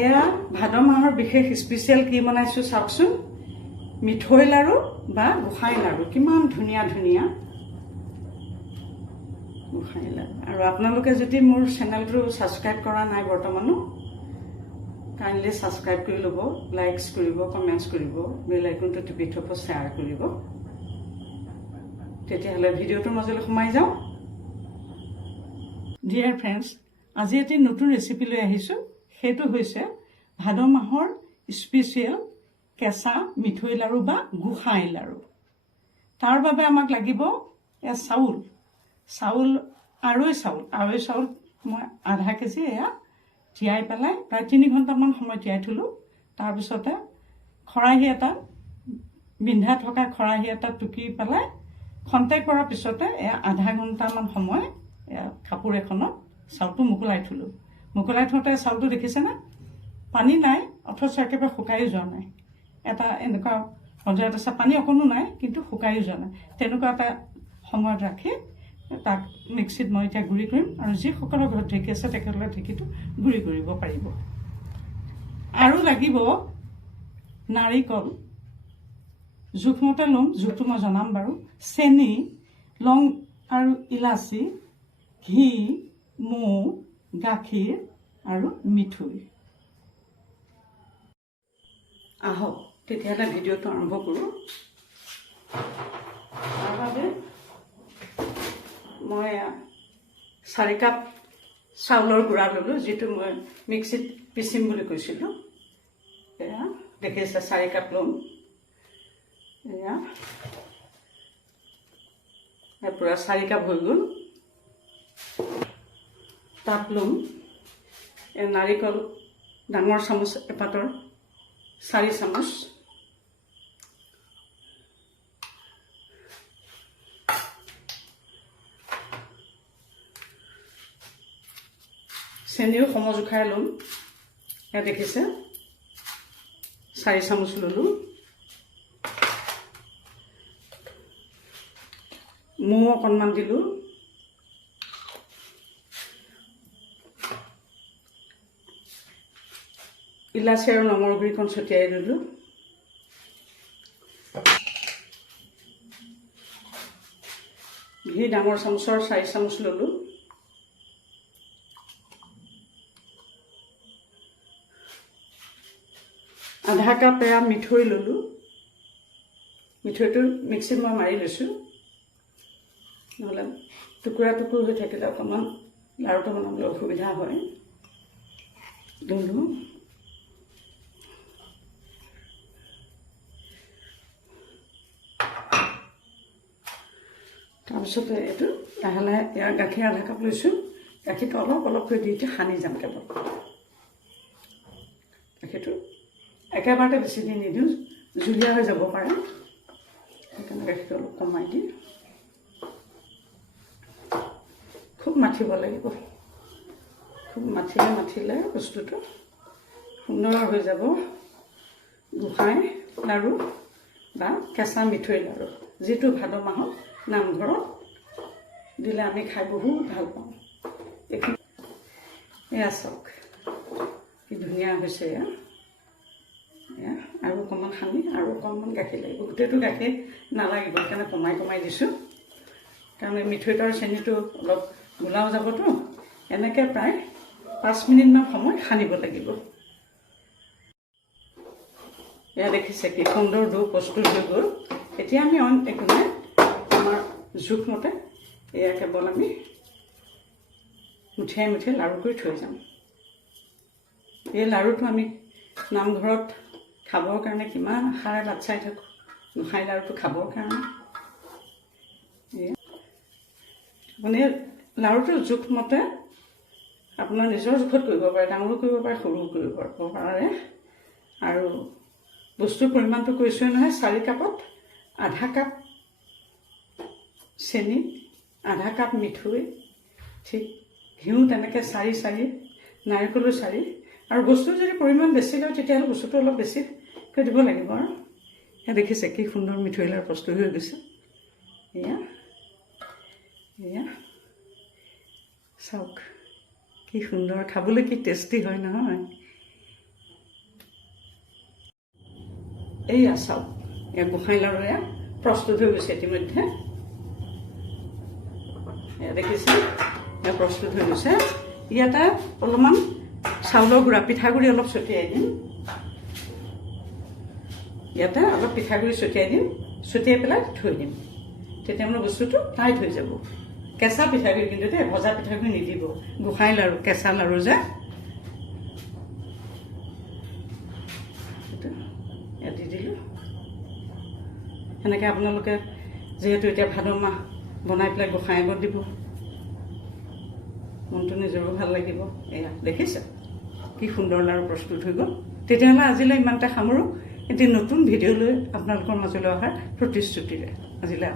এয়া ভাদ মাহৰ বিশেষ স্পেচিয়েল কি বনাইছোঁ চাওকচোন। মিঠৈ লাড়ু বা গোসাঁই লাড়ু, কিমান ধুনীয়া ধুনীয়া গোসাঁই লাড়ু। আৰু আপোনালোকে যদি মোৰ চেনেলটো ছাবস্ক্ৰাইব কৰা নাই বৰ্তমানো, কাইণ্ডলি ছাবস্ক্ৰাইব কৰি ল'ব, লাইকছ কৰিব, কমেণ্টছ কৰিব, বেল আইকনটো টিপি থ'ব, শ্বেয়াৰ কৰিব। তেতিয়াহ'লে ভিডিঅ'টোৰ মাজলৈ সোমাই যাওঁ। ডিয়াৰ ফ্ৰেণ্ডছ, আজি এটি নতুন ৰেচিপি লৈ আহিছোঁ। সেইটো হৈছে ভাদ মাহৰ স্পেচিয়েল কেঁচা মিঠৈ লাড়ু বা গোসাঁই লাড়ু। তাৰ বাবে আমাক লাগিব চাউল আৰৈ চাউল মই আধা কেজি এয়া তিয়াই পেলাই প্ৰায় 3 ঘণ্টামান সময় তিয়াই থ'লোঁ। তাৰপিছতে খৰাহী এটা, বিন্ধা থকা খৰাহী এটা টুকি পেলাই খন্তেক কৰাৰ পিছতে এয়া আধা ঘণ্টামান সময় কাপোৰ এখনত চাউলটো মোকলাই থ'লোঁ। মোকলাই থওঁতে চাউলটো দেখিছেনে, পানী নাই, অথচ একেবাৰে শুকায়ো যোৱা নাই। এটা এনেকুৱা পৰ্যায়ত আছে, পানী অকণো নাই কিন্তু শুকায়ো যোৱা নাই। তেনেকুৱা এটা সময়ত ৰাখি তাক মিক্সিত মই এতিয়া গুড়ি কৰিম। আৰু যিসকলৰ ঘৰত ঢেঁকী আছে তেখেতসকলে ঢেঁকীটো গুড়ি কৰিব পাৰিব। আৰু লাগিব নাৰিকল, জোখমতে ল'ম, জোখটো মই জনাম বাৰু, চেনি, লং আৰু ইলাচি, ঘি, মৌ, গাখীৰ আৰু মিঠৈ। আহক তেতিয়াহ'লে ভিডিঅ'টো আৰম্ভ কৰোঁ। তাৰ বাবে মই 4 কাপ চাউলৰ গুড়া ল'লোঁ, যিটো মই মিক্সিত পিচিম বুলি কৈছিলোঁ। এয়া দেখিছে, 4 কাপ ল'ম। এয়া পূৰা 4 কাপ হৈ গ'ল। তাত ল'ম নাৰিকল ডাঙৰ চামুচ এপাতৰ 4 চামুচ, চেনিও সমজোখাই ল'ম। এয়া দেখিছে 4 চামুচ ল'লোঁ। মৌ অকণমান দিলোঁ। ইলাচি আৰু লঙৰ গুড়িকণ ছটিয়াই দিলোঁ। ঘি ডাঙৰ চামুচৰ 4 চামুচ ল'লোঁ। আধা কাপ এয়া মিঠৈ ল'লোঁ। মিঠৈটো মিক্সিত মই মাৰি লৈছোঁ, নহ'লে টুকুৰা হৈ থাকিলে অকণমান লাড়ুটো বনাবলৈ অসুবিধা হয়। দিলোঁ। তাৰপিছতে এইটো লাহে লাহে ইয়াৰ গাখীৰ আধা কাপ লৈছোঁ। গাখীৰটো অলপকৈ দি এতিয়া সানি যাম কেৱল। গাখীৰটো একেবাৰতে বেছি দি নিদিওঁ, জুলীয়া হৈ যাব পাৰে, সেইকাৰণে গাখীৰটো অলপ কমাই দি খুব মাঠিব লাগিব। খুব মাঠিলে বস্তুটো সুন্দৰ হৈ যাব। গোসাঁই লাড়ু বা কেঁচা মিঠৈ লাড়ু, যিটো ভাদ মাহত নামঘৰত দিলে আমি খাই বহুত ভাল পাওঁ। এয়া চাওক কি ধুনীয়া হৈছে। এয়া আৰু অকণমান সানি আৰু অকণমান গাখীৰ লাগিব। গোটেইটো গাখীৰ নালাগিব, সেইকাৰণে কমাই দিছোঁ। কাৰণ এই মিঠৈটো আৰু চেনিটো অলপ গোলাও যাবতো। এনেকৈ প্ৰায় 5 মিনিটমান সময় সানিব লাগিব। এয়া দেখিছে কি সুন্দৰ ডো প্ৰস্তুত হৈ গ'ল। এতিয়া আমি অইন একো নাই, আমাৰ জোখমতে এয়া কেৱল আমি মুঠিয়াই লাড়ু কৰি থৈ যাম। এই লাড়ুটো আমি নামঘৰত খাবৰ কাৰণে কিমান আশাৰে বাট চাই থাকোঁ, গোসাঁই লাড়ুটো খাবৰ কাৰণে। আপুনি লাড়ুটোৰ জোখমতে আপোনাৰ নিজৰ জোখত কৰিব পাৰে, ডাঙৰো কৰিব পাৰে, সৰুও কৰিব পাৰে। আৰু বস্তুৰ পৰিমাণটো কৈছোঁৱে নহয়, 4 কাপত আধা কাপ চেনি, আধা কাপ মিঠৈ, ঠিক ঘিউ তেনেকৈ 4, নাৰিকলো 4। আৰু বস্তুৰ যদি পৰিমাণ বেছি লয় তেতিয়াহ'লে বস্তুটো অলপ বেছিকৈ দিব লাগিব। আৰু এয়া দেখিছে কি সুন্দৰ মিঠৈ লাড়ু প্ৰস্তুত হৈ গৈছে। এয়া চাওক কি সুন্দৰ, খাবলৈ কি টেষ্টি হয় নহয়। এইয়া চাওক এয়া গোসাঁই লাড়ু এয়া প্ৰস্তুত হৈ গৈছে ইতিমধ্যে এয়া দেখিছে এয়া প্ৰস্তুত হৈ গৈছে ইয়াতে অলপমান চাউলৰ গুড়া পিঠাগুড়ি অলপ ছটিয়াই দিম ইয়াতে অলপ পিঠাগুড়ি ছটিয়াই দিম ছটিয়াই পেলাই থৈ দিম তেতিয়া মানে বস্তুটো টাইট হৈ যাব কেঁচা পিঠাগুড়ি কিন্তু দেই ভজা পিঠাগুড়ি নিদিব গোসাঁই লাড়ু কেঁচা লাড়ু যে ইয়াত দি দিলোঁ সেনেকৈ আপোনালোকে যিহেতু এতিয়া ভাদ মাহ বনাই পেলাই গোসাঁই আগত দিব মনটো নিজৰো ভাল লাগিব এয়া দেখিছে কি সুন্দৰ লাড়ু প্ৰস্তুত হৈ গ'ল তেতিয়াহ'লে আজিলৈ ইমানতে সামৰোঁ এতিয়া নতুন ভিডিঅ' লৈ আপোনালোকৰ মাজলৈ অহাৰ প্ৰতিশ্ৰুতিৰে আজিলৈ